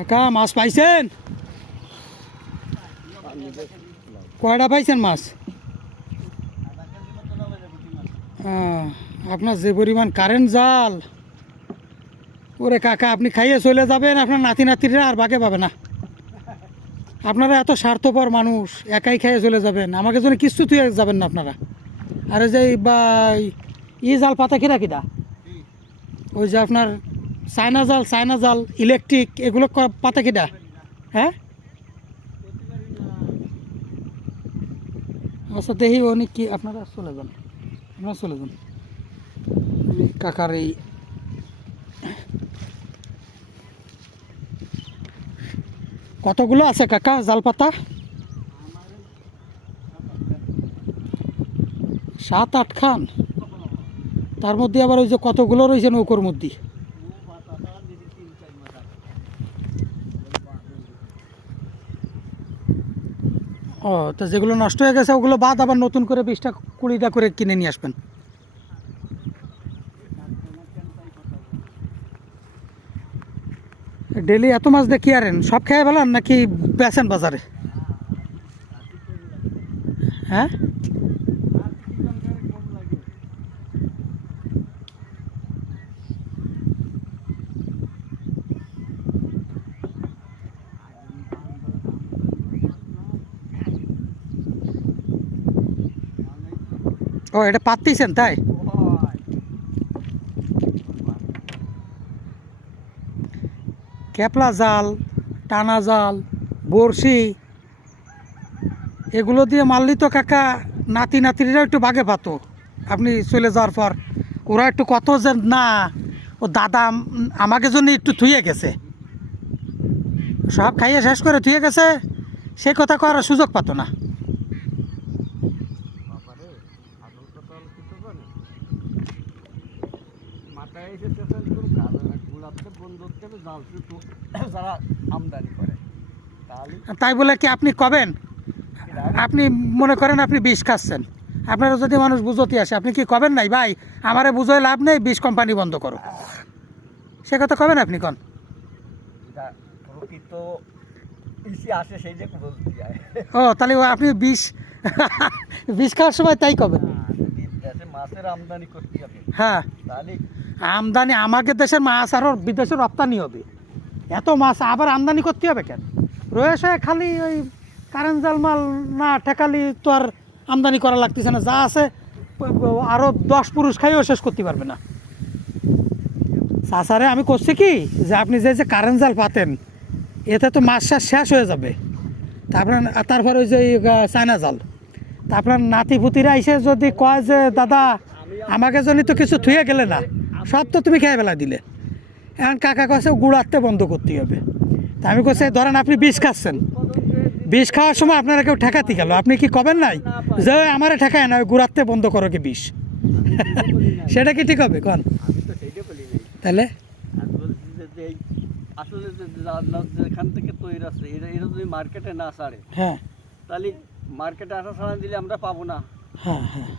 কাকা মাছ পাইছেন? কয়টা পাইছেন মাছ? আপনার যে পরিমাণ কারেন্ট জাল। ওরে কাকা আপনি খাইয়ে চলে যাবেন আপনার নাতি নাতিরা আর বাগে পাবে না। আপনারা এত স্বার্থপর মানুষ একাই খাইয়ে চলে যাবেন। আমাকে জন্য কিছু তুই যাবেন না আপনারা। আর ওই যে বা ই জাল পাতা কিরা কিনা ওই যে আপনার চায়না জাল চায়না জাল ইলেকট্রিক, এগুলো পাতা কিনা হ্যাঁ? আচ্ছা দেখি উনি কি আপনারা চলে যান। আপনারা চলে যান। কাকার এই কতগুলো আছে কাকা জাল পাতা সাত, আট খান। তার মধ্যে আবার ওই যে কতগুলো রয়েছে নৌকোর মধ্যে? ও, তো যেগুলো নষ্ট হয়ে গেছে, ওগুলো বাদ আবার নতুন করে বিশটা কুড়িটা করে কিনে নিয়ে আসবেন। ডেলি এত মাছ দেখি আরেন সব খেয়ে ফেলান নাকি বেসেন বাজারে? হ্যাঁ? ও, এটা পাতিছেন তাই? ক্যাপলা জাল, টানা জাল, বড়শি, এগুলো দিয়ে মারলি তো কাকা নাতি নাতিরা একটু বাগে পাতো। আপনি চলে যাওয়ার পর ওরা একটু কত যে না, ও দাদা আমাকে জন্য একটু থুয়ে গেছে। সব খাইয়ে শেষ করে থুয়ে গেছে, সে কথা করার সুযোগ পাতো না। যারা আমদানি করে। তাই বলে কি আপনি কবেন? আপনি মনে করেন আপনি বিষ খাচ্ছেন। আপনারা যদি মানুষ বুঝতে আসে আপনি কি কবেন নাই? ভাই আমারে বুঝোয় লাভ নেই বিষ কোম্পানি বন্ধ করো। সে কথা কবেন আপনি কন? ও তাহলে আপনি বিষ বিষ খাওয়ার সময় তাই কবেন? করতে হ্যাঁ। আমদানি আমাদের দেশের মাছ আরও বিদেশে রপ্তানি হবে। এত মাছ আবার আমদানি করতে হবে কেন? রয়েছে খালি ওই কারেন্ট জাল মাল না ঠেকালি তো আর আমদানি করা লাগতেছে না। যা আছে আরও দশ পুরুষ খাইও শেষ করতে পারবে না। সাসারে আমি করছি কি? যে আপনি যে যে কারেন্ট জাল পাতেন, এতে তো মাছ চাষ শেষ হয়ে যাবে। তারপরে তারপর ওই যে চায়না জাল। তারপরে নাতি পুতিরা এসে যদি কয় যে, দাদা, আমাকে জন্য তো কিছু থুয়ে গেলে না, সব তো তুমি খেয়ে বেলা দিলে। এখন কাকা কাছে গুড়াতে বন্ধ করতে হবে। তা আমি কাছে ধরেন আপনি বিষ খাচ্ছেন। বিষ খাওয়ার সময় আপনারা কেউ ঠেকাতে গেল আপনি কি কবেন নাই? যে আমারে ঠেকায় না ওই গুড়াতে বন্ধ করো কি বিষ? সেটা কি ঠিক হবে? কন? তাহলে? আসলে যেখান থেকে তৈরি আছে এটা এটা যদি মার্কেটে না ছাড়ে হ্যাঁ। তাহলে মার্কেটে আসা ছাড়া দিলে আমরা পাবো না। হ্যাঁ হ্যাঁ।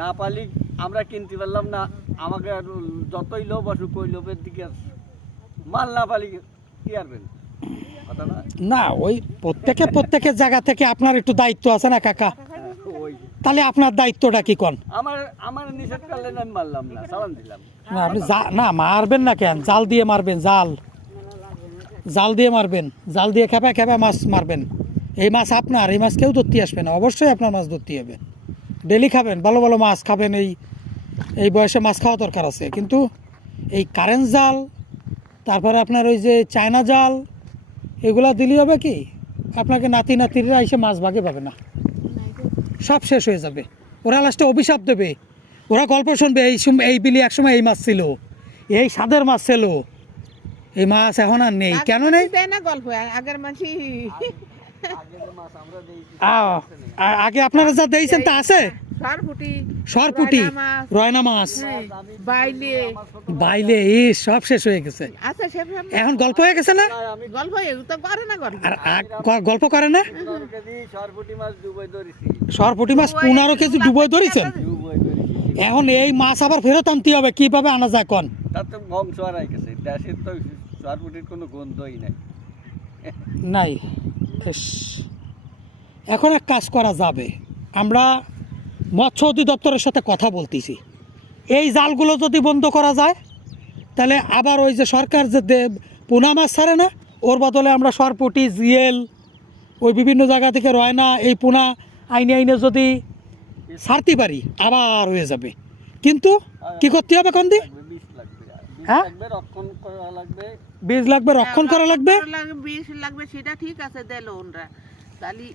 না পালি আমরা কিনতে পারলাম না আমাকে আর যতই লোভ আসুক ওই লোভের দিকে মাল না পালি কি আরবেন না? ওই প্রত্যেকে প্রত্যেকের জায়গা থেকে আপনার একটু দায়িত্ব আছে না কাকা? ওই তাহলে আপনার দায়িত্বটা কি কন? আমার আমার নিষেধ করলেন আমি মারলাম না সালাম দিলাম। না আপনি না মারবেন না কেন? জাল দিয়ে মারবেন জাল। জাল দিয়ে মারবেন জাল দিয়ে খেপা খেপা মাছ মারবেন। এই মাছ আপনার এই মাছ কেউ ধরতে আসবে না অবশ্যই আপনার মাছ ধরতে হবে। ডেলি খাবেন ভালো ভালো মাছ খাবেন এই এই বয়সে মাছ খাওয়া দরকার আছে। কিন্তু এই কারেন্ট জাল তারপরে আপনার ওই যে চায়না জাল এগুলা দিলে হবে কি? আপনাকে নাতি নাতিরা এসে মাছ ভাগে পাবে না। সব শেষ হয়ে যাবে। ওরা লাস্টে অভিশাপ দেবে। ওরা গল্প শুনবে এই সম- এই বিলি একসময় এই মাছ ছিল এই সাদের মাছ ছিল। এই মাছ এখন আর নেই। কেন নেই? না গল্প আগের মাছ আগে আপনারা যা দিয়েছেন তা আছে? সরপুটি সরপুটি রয়না মাছ, রয়না বাইলে। বাইলে এই সব শেষ হয়ে গেছে। আচ্ছা এখন গল্প হয়ে গেছে না? গল্প করে না গল্প। আর গল্প করে না? কেজি সরপুটি মাছ পনেরো কেজি ডুবই ধরেছেন? ডুবাই এখন এই মাছ আবার ফেরত আনতে হবে কীভাবে আনা যায় কন? তার তো বংশ হারাই গেছে দেশের তো সরপুটির কোনো গন্ধই নাই। নাই। বেশ এখন এক কাজ করা যাবে। আমরা মৎস্য অধিদপ্তরের সাথে কথা বলতেছি। এই জালগুলো যদি বন্ধ করা যায়, তাহলে আবার ওই যে সরকার যে দে- পোনা মাছ ছাড়ে না, ওর বদলে আমরা সরপুটি জিয়েল ওই বিভিন্ন জায়গা থেকে রয়না, এই পোনা আইনে আইনে যদি ছাড়তে পারি, আবার হয়ে যাবে। কিন্তু কি করতে হবে কোন দি লাগবে, বিষ লাগবে বিষ হ্যাঁ? লাগবে রক্ষণ করা লাগবে। বীজ লাগবে রক্ষণ করা লাগবে? লাগবে বিষ লাগবে সেটা ঠিক আছে দিল ওনরা তাহলে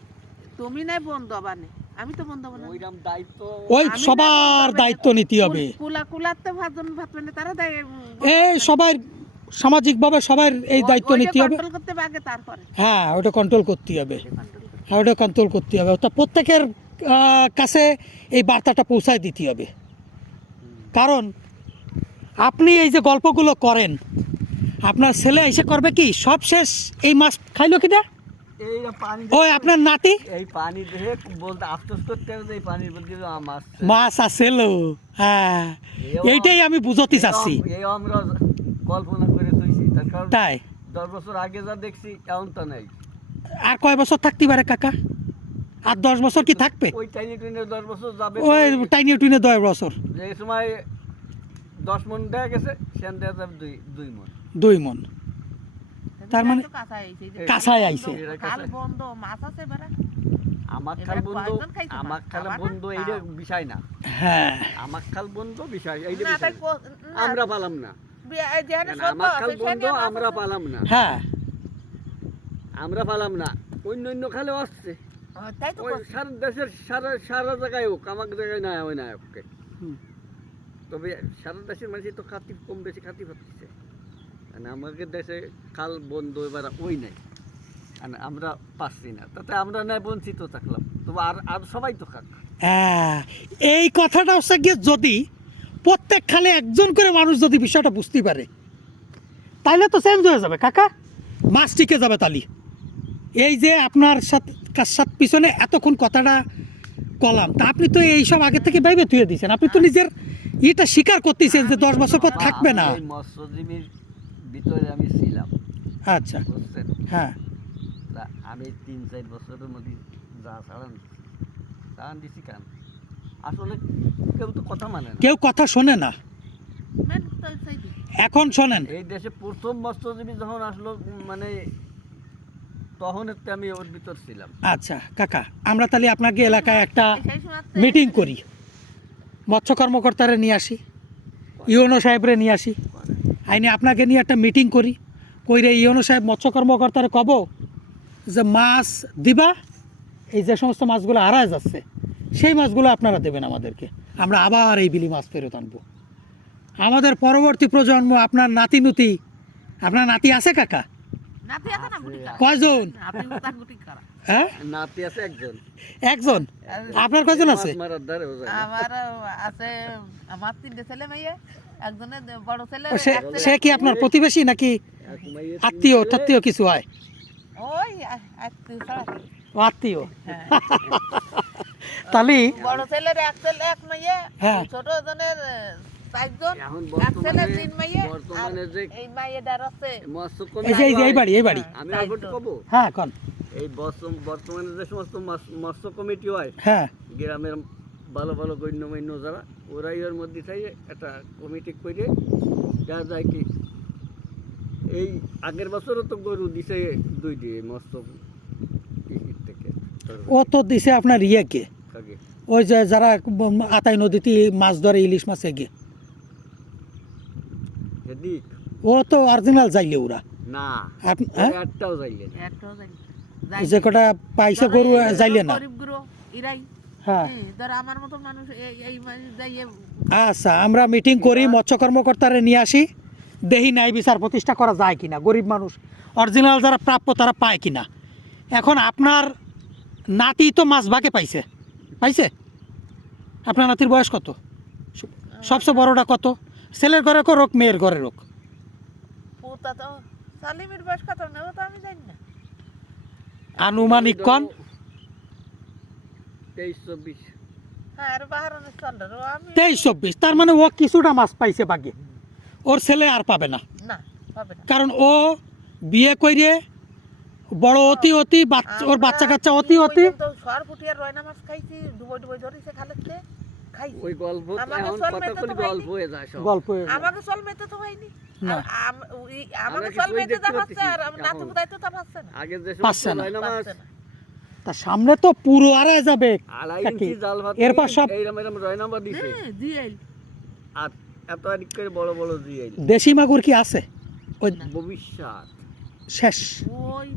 তুমি নাই বন্ধ বানে আমি তো বন্ধ বানাবো ওইরকম দায়িত্ব। ওই সবার দায়িত্ব নিতে হবে। কুলা কুলাতে ভাজন ভাত মানে তারা দেয় এই সবাই সামাজিকভাবে সবার এই দায়িত্ব নিতে হবে। কন্ট্রোল করতে আগে তারপরে। হ্যাঁ ওটা কন্ট্রোল করতে হবে। হ্যাঁ ওটা কন্ট্রোল করতে হবে। অর্থাৎ প্রত্যেকের কাছে এই বার্তাটা পৌঁছায় দিতে হবে। কারণ আপনি এই যে গল্পগুলো করেন আপনার ছেলে এসে করবে কি? সব শেষ? এই মাছ খাইলো এই পানি ওই আপনার নাতি? এই পানি দেখে বলতে আফসোস করতে হবে এই পানির যে মাছ মাছ আছিল হ্যাঁ এইটাই আমি বুঝতে চাচ্ছি। এই আমরা কল্পনা করে তুইছি। তার কারণ তাই? দশ বছর আগে যা দেখছি এমন তো নেই। আর কয় বছর থাকতে পারে কাকা? আর দশ বছর কি থাকবে? ওই টাইনি টুইনে দশ বছর যাবে ওই টাইনি টুইনে দশ বছর। যে সময় দশ মন দেয়া গেছে সেন দেয়া যাবে দুই দুই মন। দুই মন। তার মানে তো কাঁচাই আইছে, আমার খাল বন্ধু আমার খাল বন্ধু এইটা বিষয় না। হ্যাঁ। আমার খাল বন্ধু বিষয় এইটা বিষয়। আমরা পালাম না। আমার খাল বন্ধু আমরা পালাম না। হ্যাঁ। আমরা পালাম না। অন্য অন্য খালেও আসছে। সারা দেশের সারা সারা জায়গায় হোক আমার জায়গায় না ওই না ওকে হুম। তবে সারা দেশের মানুষ তো খাতি কম বেশি খাতি পাচ্ছে মানে আমাদের দেশে খাল বন্ধ এবার ওই নাই। মানে আমরা পাচ্ছি না। তাতে আমরা নাই বঞ্চিত থাকলাম। তবে আর আর সবাই তো খাক। হ্যাঁ এই কথাটা হচ্ছে গিয়ে যদি প্রত্যেক খালে একজন করে মানুষ যদি বিষয়টা বুঝতে পারে তাইলে তো চেঞ্জ হয়ে যাবে কাকা। মাছ টিকে যাবে তালি। এই যে আপনার সাথে সাথে পিছনে এতক্ষণ কথাটা কলাম তা আপনি তো এইসব আগে থেকে ভাইবে তুলে দিয়েছেন। আপনি তো নিজের এটা স্বীকার করতেছেন যে দশ বছর পর থাকবে না। আমি মৎস্যজীবীর ভিতরে আমি ছিলাম। আচ্ছা। বুঝছেন? হ্যাঁ। তা আমি তিন চার বছরের মধ্যে যা ছাড়ান ছাড়ান দিছি কেন? আসলে কেউ তো কথা মানে না। কেউ কথা শোনে না। মেন তো সেই দিক। এখন শোনেন। এই দেশে প্রথম মৎস্যজীবী যখন আসলো মানে তখন একটু আমি ওর ভিতর ছিলাম। আচ্ছা কাকা আমরা তাহলে আপনাকে এলাকায় একটা মিটিং করি। মৎস্য কর্মকর্তারে নিয়ে আসি ইউনো সাহেবরে নিয়ে আসি। আইনে আপনাকে নিয়ে একটা মিটিং করি কইরে ইউনো সাহেব মৎস্য কর্মকর্তারে কব যে মাছ দিবা এই যে সমস্ত মাছগুলো হারায় যাচ্ছে সেই মাছগুলো আপনারা দেবেন আমাদেরকে। আমরা আবার এই বিলি মাছ ফেরত আনব। আমাদের পরবর্তী প্রজন্ম আপনার নাতি নুতি আপনার নাতি আছে কাকা কয়জন? হ্যাঁ? নাতি আছে একজন। একজন? আপনার কয়জন আছে? মাছ মারার ধারে ও যায়। না। আমার আছে আমার তিনটে ছেলে মেয়ে একজনের বড় ছেলে সে এক ছেলে- সে কি আপনার প্রতিবেশী নাকি এক আত্মীয় টাত্মীয় কিছু হয়? ওই আত্মীয় আত্মীয়। হ্যাঁ। তাহলে বড় ছেলের এক ছেলে এক মেয়ে হ্যাঁ। ছোট জনের এই বাড়ি এই বাড়ি। হ্যাঁ কন। এই বর্তমানে যে সমস্ত মৎস্য কমিটি হয় হ্যাঁ। গ্রামের ভালো ভালো গণ্যমান্য যারা ওরাই ওর মধ্যে থেকে একটা কমিটি করে দেখা যায় কি। এই আগের বছরও তো গরু দিছে দুই দিয়ে মৎস্য থেকে। ও তো দিছে আপনার ইয়েকে। ওই যে যারা আতাই নদীতে মাছ ধরে ইলিশ মাছ এগে। ও তো অরিজিনাল যাইলে ওরা। না হ্যাঁ? একটাও যাইলে। একটাও না। যে কটা পাইছে গরু যাইলে না। গরিব গুরু ইরাই। হ্যাঁ। হ্যাঁ, ধর আমার মতো মানুষ এই- এই মানুষ যাইয়ে আচ্ছা আমরা মিটিং করি মৎস্য কর্মকর্তারে নিয়ে আসি। দেহি ন্যায় বিচার প্রতিষ্ঠা করা যায় কিনা গরিব মানুষ। অরিজিনাল যারা প্রাপ্য তারা পায় কিনা। এখন আপনার নাতি তো মাছ ভাগে পাইছে। পাইছে? আপনার নাতির বয়স কত? সবচেয়ে বড়টা কত? ছেলের ঘরে রোগ মেয়ের ঘরে রোগ সালিমের বয়স কত? আমি জানি না। আনুমানিক কন? তেইশ চব্বিশ। হ্যাঁ তেইশ চব্বিশ তার মানে ও কিছুটা মাছ পাইছে বাকি ওর ছেলে আর পাবে না। কারণ ও বিয়ে করে বড় অতি অতি ওর বাচ্চা কাচ্চা অতি অতি তো ওই গল্প এখন গল্প হয়ে যায় সব? গল্প আমাকে হয়নি আমাকে আর নাতু পাচ্ছে না। আগে যে পাচ্ছে না। সামনে তো পুরো আড়াই যাবে। আড়াই ইঞ্চি জাল ভাত এরপর সব এইরকম এরকম রয় নাম্বার দিছে। হ্যাঁ জিএল আর এত আদিক করে বড় বড় দিয়ে দেশি মাগুর কি আছে? ওই ভবিষ্যৎ। শেষ। ওই